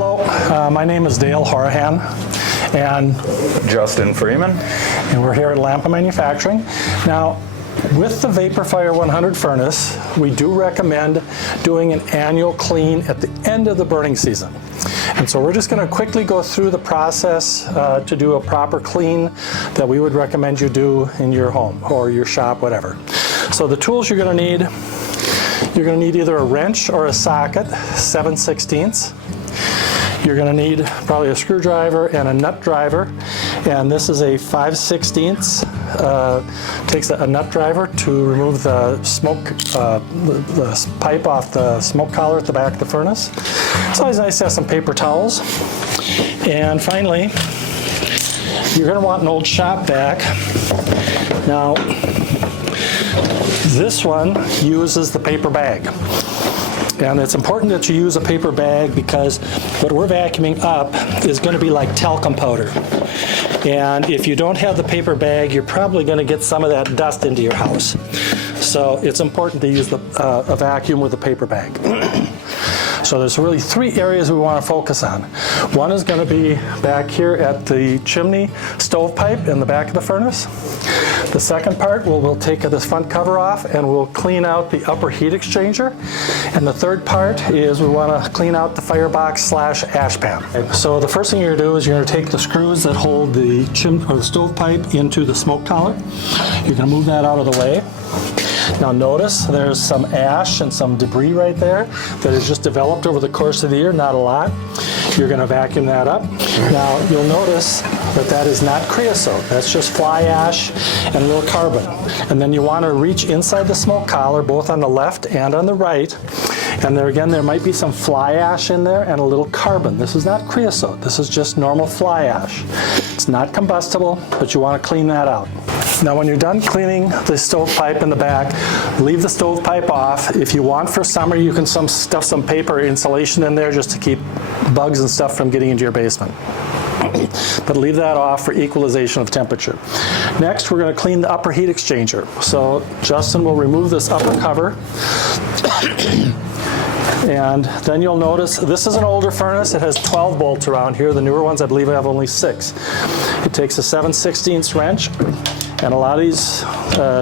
Hello, my name is Dale Horahan and Justin Freeman. And we're here at Lamppa Manufacturing. Now, with the Vapor-Fire 100 furnace, we do recommend doing an annual clean at the end of the burning season. And so we're just going to quickly go through the process to do a proper clean that we would recommend you do in your home or your shop, whatever. So the tools you're going to need either a wrench or a socket, 7/16. You're going to need probably a screwdriver and a nut driver, and this is a 5/16. Takes a nut driver to remove the smoke, the pipe off the smoke collar at the back of the furnace. It's always nice to have some paper towels. And finally, you're going to want an old shop vac. Now, this one uses the paper bag. And it's important that you use a paper bag because what we're vacuuming up is going to be like talcum powder. And if you don't have the paper bag, you're probably going to get some of that dust into your house. So it's important to use a vacuum with a paper bag. So there's really three areas we want to focus on. One is going to be back here at the chimney stovepipe in the back of the furnace. The second part, we'll take this front cover off and we'll clean out the upper heat exchanger. And the third part is we want to clean out the firebox/ash pan. So the first thing you're going to do is you're going to take the screws that hold the stovepipe into the smoke collar. You're going to move that out of the way. Now notice there's some ash and some debris right there that has just developed over the course of the year, not a lot. You're going to vacuum that up. Now you'll notice that is not creosote, that's just fly ash and a little carbon. And then you want to reach inside the smoke collar, both on the left and on the right. And there again, there might be some fly ash in there and a little carbon. This is not creosote, this is just normal fly ash. It's not combustible, but you want to clean that out. Now when you're done cleaning the stovepipe in the back, leave the stovepipe off. If you want for summer, you can stuff some paper insulation in there just to keep bugs and stuff from getting into your basement. But leave that off for equalization of temperature. Next, we're going to clean the upper heat exchanger. So Justin will remove this upper cover. And then you'll notice this is an older furnace. It has 12 bolts around here. The newer ones, I believe, have only 6. It takes a 7/16 wrench, and a lot of these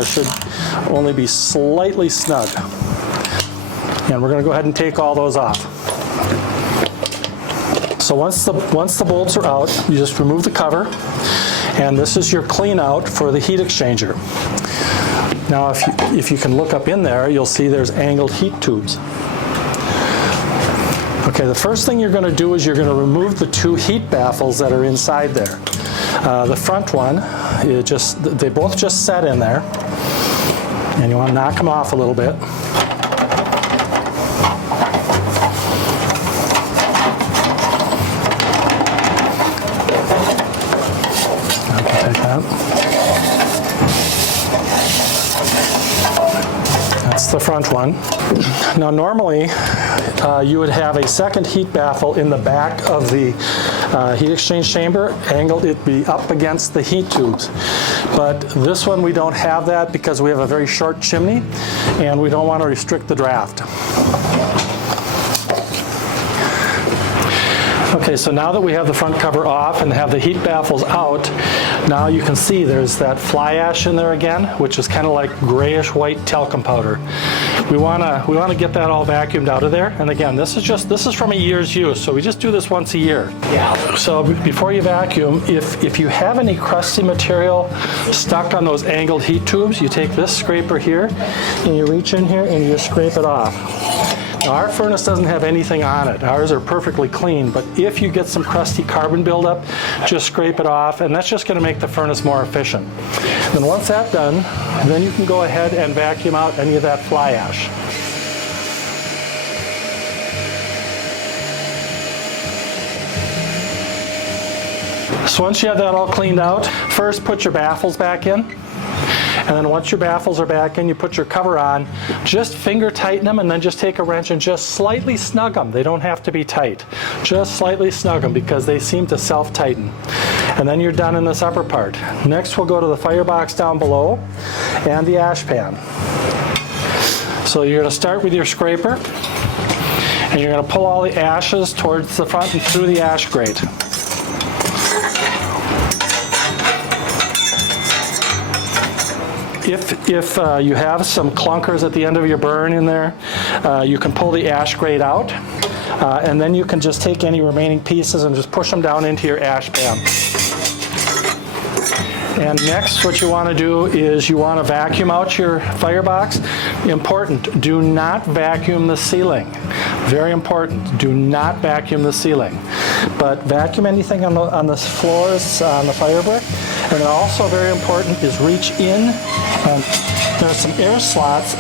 should only be slightly snug. And we're going to go ahead and take all those off. So once the bolts are out, you just remove the cover, and this is your clean out for the heat exchanger. Now, if you can look up in there, you'll see there's angled heat tubes. Okay, the first thing you're going to do is you're going to remove the 2 heat baffles that are inside there. The front one, they both just set in there, and you want to knock them off a little bit. That's the front one. Now normally you would have a second heat baffle in the back of the heat exchange chamber, angled. It'd be up against the heat tubes. But this one we don't have that because we have a very short chimney and we don't want to restrict the draft. Okay, so now that we have the front cover off and have the heat baffles out, now you can see there's that fly ash in there again, which is kind of like grayish white talcum powder. We want to get that all vacuumed out of there. And again, this is from a year's use, so we just do this once a year. Yeah. So before you vacuum, if you have any crusty material stuck on those angled heat tubes, you take this scraper here and you reach in here and you scrape it off. Now, our furnace doesn't have anything on it. Ours are perfectly clean, but if you get some crusty carbon buildup, just scrape it off, and that's just going to make the furnace more efficient. Then once that's done, then you can go ahead and vacuum out any of that fly ash. So once you have that all cleaned out, first put your baffles back in. And then once your baffles are back in, you put your cover on, just finger tighten them and then just take a wrench and just slightly snug them. They don't have to be tight. Just slightly snug them because they seem to self-tighten. And then you're done in this upper part. Next we'll go to the firebox down below and the ash pan. So you're going to start with your scraper And you're going to pull all the ashes towards the front and through the ash grate. If you have some clunkers at the end of your burn in there, you can pull the ash grate out, and then you can just take any remaining pieces and just push them down into your ash pan. And next, what you want to do is you want to vacuum out your firebox. Important, do not vacuum the ceiling. Very important, do not vacuum the ceiling. But vacuum anything on the floors, on the fire brick. And then also very important is reach in. There's some air slots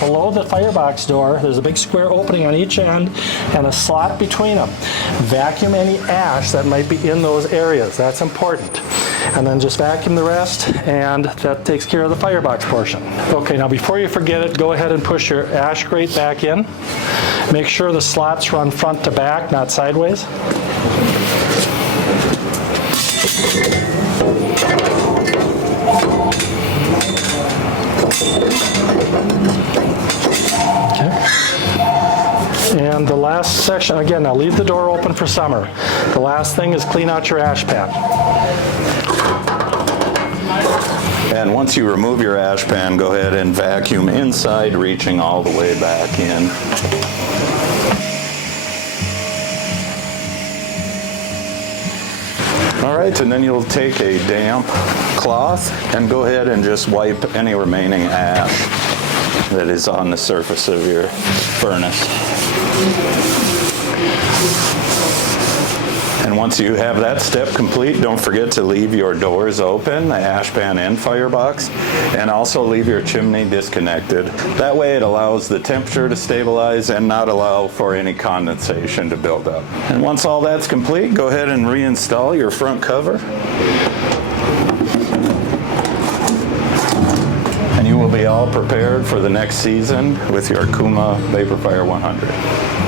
below the firebox door. There's a big square opening on each end and a slot between them. Vacuum any ash that might be in those areas. That's important. And then just vacuum the rest, and that takes care of the firebox portion. Okay, now before you forget it, go ahead and push your ash grate back in. Make sure the slots run front to back, not sideways. And the last section, again, now leave the door open for summer. The last thing is clean out your ash pan. And once you remove your ash pan, go ahead and vacuum inside, reaching all the way back in. All right, and then you'll take a damp cloth and go ahead and just wipe any remaining ash that is on the surface of your furnace. And once you have that step complete, don't forget to leave your doors open, the ash pan and firebox, and also leave your chimney disconnected. That way it allows the temperature to stabilize and not allow for any condensation to build up. And once all that's complete, go ahead and reinstall your front cover. And you will be all prepared for the next season with your Kuuma Vapor-Fire 100.